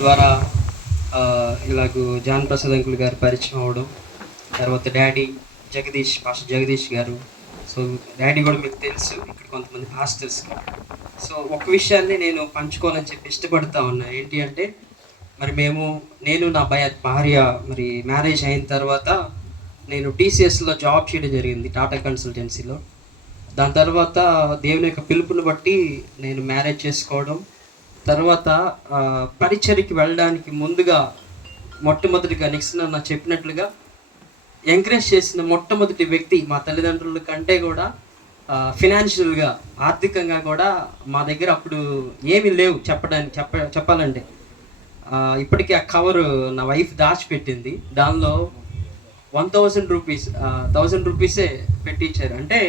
ద్వారా ఇలాగూ John Prasad uncle గారు పరిచయం అవ్వడం, తర్వాత డాడీ పాస్టర్ జగదీష్ గారు. సో డాడీ కూడా మీకు తెలుసు, ఇక్కడ కొంతమంది పాస్టర్స్కి. సో ఒక విషయాన్ని నేను పంచుకోవాలని చెప్పి ఇష్టపడతా ఉన్నా. ఏంటి అంటే, మరి నేను నా భార్య మరి మ్యారేజ్ అయిన తర్వాత నేను టీసీఎస్లో జాబ్ చేయడం జరిగింది, టాటా కన్సల్టెన్సీలో. దాని తర్వాత దేవుని యొక్క పిలుపుని బట్టి నేను మ్యారేజ్ చేసుకోవడం, తర్వాత పరిచర్యకి వెళ్ళడానికి ముందుగా మొట్టమొదటిగా నెక్స్ట్ నా చెప్పినట్లుగా ఎంకరేజ్ చేసిన మొట్టమొదటి వ్యక్తి మా తల్లిదండ్రుల కంటే కూడా ఫినాన్షియల్గా, ఆర్థికంగా కూడా మా దగ్గర అప్పుడు ఏమీ లేవు చెప్పాలంటే. ఇప్పటికీ ఆ కవరు నా వైఫ్ దాచిపెట్టింది. దానిలో 1000 రూపీస్ 1000 రూపీసే పెట్టించారు. అంటే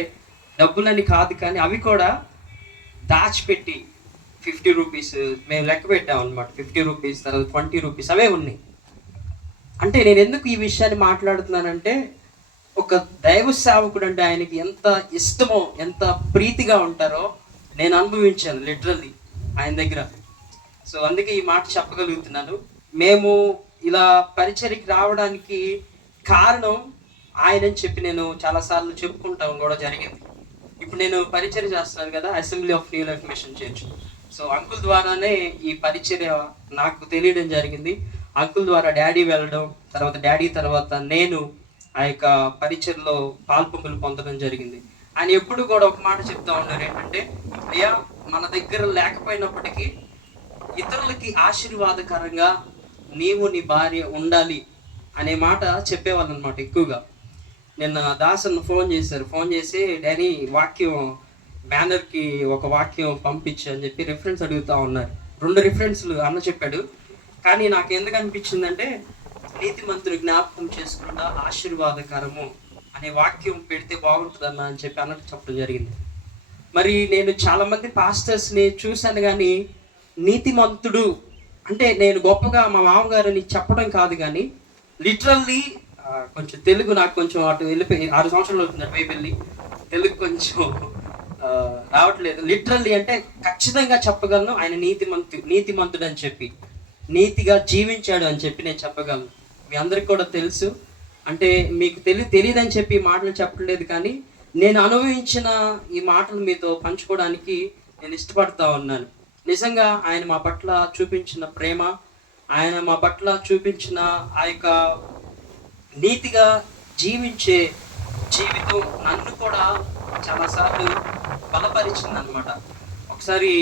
డబ్బులని కాదు, కానీ అవి కూడా దాచిపెట్టి 50 రూపీస్ మేము లెక్క పెట్టాం అనమాట. 50 రూపీస్, తర్వాత 20 రూపీస్ అవే ఉన్నాయి. అంటే నేను ఎందుకు ఈ విషయాన్ని మాట్లాడుతున్నానంటే, ఒక దైవ సేవకుడు అంటే ఆయనకి ఎంత ఇష్టమో, ఎంత ప్రీతిగా ఉంటారో నేను అనుభవించాను లిటరల్లీ ఆయన దగ్గర. సో అందుకే ఈ మాట చెప్పగలుగుతున్నాను. మేము ఇలా పరిచర్యకి రావడానికి కారణం ఆయనని చెప్పి నేను చాలాసార్లు చెప్పుకుంటాం కూడా జరిగింది. ఇప్పుడు నేను పరిచర్య చేస్తున్నాను కదా, assembly of new life mission church. So uncle ద్వారానే ఈ పరిచర్య నాకు తెలియడం జరిగింది. అంకుల్ ద్వారా డాడీ వెళ్ళడం, తర్వాత డాడీ తర్వాత నేను ఆ యొక్క పరిచర్లో పాల్పొంగులు పొందడం జరిగింది. ఆయన ఎప్పుడు కూడా ఒక మాట చెప్తా ఉన్నారు, ఏంటంటే, అయ్యా మన దగ్గర లేకపోయినప్పటికీ ఇతరులకి ఆశీర్వాదకరంగా నీవు నీ భార్య ఉండాలి అనే మాట చెప్పేవాళ్ళు అనమాట ఎక్కువగా. నిన్న దాసన్ ఫోన్ చేసి డాడీ వాక్యం బ్యానర్కి ఒక వాక్యం పంపించు అని చెప్పి రిఫరెన్స్ అడుగుతూ ఉన్నారు. 2 రిఫరెన్స్లు అన్న చెప్పాడు. కానీ నాకు ఎందుకు అనిపించిందంటే, నీతిమంతుని జ్ఞాపకం చేసుకుండా ఆశీర్వాదకరము అనే వాక్యం పెడితే బాగుంటుందన్న అని చెప్పి అన్నట్టు చెప్పడం జరిగింది. మరి నేను చాలామంది పాస్టర్స్ని చూశాను, కానీ నీతిమంతుడు అంటే నేను గొప్పగా మా మామగారిని చెప్పడం కాదు, కానీ లిటరల్లీ కొంచెం తెలుగు నాకు కొంచెం అటు వెళ్ళిపోయి 6 సంవత్సరాలు అవుతుంది అటువైపు వెళ్ళి, తెలుగు కొంచెం రావట్లేదు. లిటరల్లీ అంటే ఖచ్చితంగా చెప్పగలను, ఆయన నీతిమంతుడు అని చెప్పి, నీతిగా జీవించాడు అని చెప్పి నేను చెప్పగలను. మీ అందరికి కూడా తెలుసు. అంటే మీకు తెలియదని చెప్పి ఈ మాటలు చెప్పట్లేదు, కానీ నేను అనుభవించిన ఈ మాటలు మీతో పంచుకోవడానికి నేను ఇష్టపడతా ఉన్నాను. నిజంగా ఆయన మా పట్ల చూపించిన ప్రేమ, ఆయన మా పట్ల చూపించిన ఆ యొక్క నీతిగా జీవించే జీవితం నన్ను కూడా చాలాసార్లు బలపరిచింది అనమాట. ఒకసారి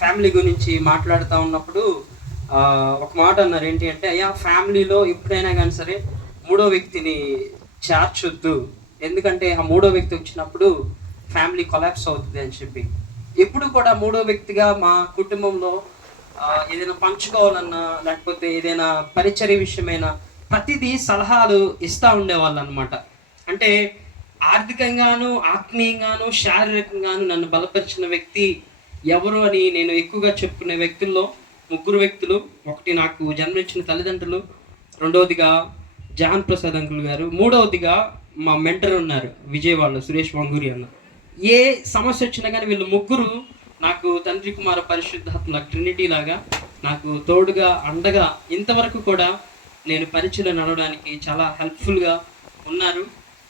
ఫ్యామిలీ గురించి మాట్లాడుతూ ఉన్నప్పుడు ఒక మాట అన్నారు, ఏంటి అంటే, అయ్యా ఫ్యామిలీలో ఎప్పుడైనా కానీ సరే 3వ వ్యక్తిని చేర్చొద్దు, ఎందుకంటే ఆ 3వ వ్యక్తి వచ్చినప్పుడు ఫ్యామిలీ కొలాప్స్ అవుతుంది అని చెప్పి. ఎప్పుడు కూడా 3వ వ్యక్తిగా మా కుటుంబంలో ఏదైనా పంచుకోవాలన్నా, లేకపోతే ఏదైనా పరిచర్య విషయమైనా ప్రతిదీ సలహాలు ఇస్తూ ఉండేవాళ్ళు అనమాట. అంటే ఆర్థికంగాను, ఆత్మీయంగాను, శారీరకంగాను నన్ను బలపరిచిన వ్యక్తి ఎవరు అని నేను ఎక్కువగా చెప్పుకునే వ్యక్తుల్లో 3 వ్యక్తులు. ఒకటి నాకు జన్మించిన తల్లిదండ్రులు, 2వదిగా జాన్ ప్రసాద్ అంకుల్ గారు, 3వదిగా మా మెంటర్ ఉన్నారు విజయవాడలో సురేష్ వంగూరి అన్న. ఏ సమస్య వచ్చినా కానీ వీళ్ళు 3 నాకు తండ్రి కుమార పరిశుద్ధాత్మ ట్రినిటీ లాగా నాకు తోడుగా అండగా ఇంతవరకు కూడా నేను పరిచయం నడవడానికి చాలా హెల్ప్ఫుల్గా ఉన్నారు.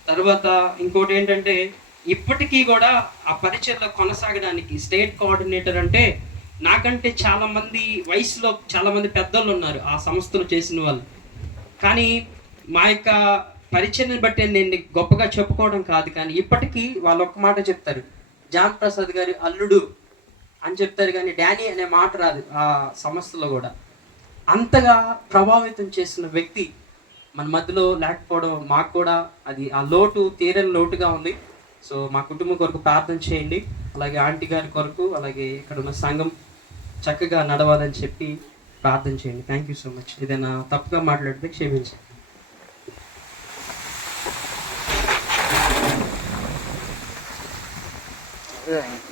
తర్వాత ఇంకోటి ఏంటంటే, ఇప్పటికీ కూడా ఆ పరిచయలో కొనసాగడానికి స్టేట్ కోఆర్డినేటర్ అంటే నాకంటే చాలామంది వయసులో చాలామంది పెద్దోళ్ళు ఉన్నారు ఆ సంస్థలు చేసిన వాళ్ళు. కానీ మా యొక్క పరిచయాన్ని బట్టి నేను గొప్పగా చెప్పుకోవడం కాదు, కానీ ఇప్పటికీ వాళ్ళు ఒక మాట చెప్తారు, జాన్ ప్రసాద్ గారి అల్లుడు అని చెప్తారు, కానీ డానీ అనే మాట రాదు ఆ సంస్థలో కూడా. అంతగా ప్రభావితం చేసిన వ్యక్తి మన మధ్యలో లేకపోవడం మాకు కూడా అది ఆ లోటు తీరని లోటుగా ఉంది. సో మా కుటుంబం కొరకు ప్రార్థన చేయండి, అలాగే ఆంటీ గారి కొరకు, అలాగే ఇక్కడ ఉన్న సంఘం చక్కగా నడవాలని చెప్పి ప్రార్థన చేయండి. Thank you so much. ఏదైనా తప్పుగా మాట్లాడితే క్షమించండి. Yeah.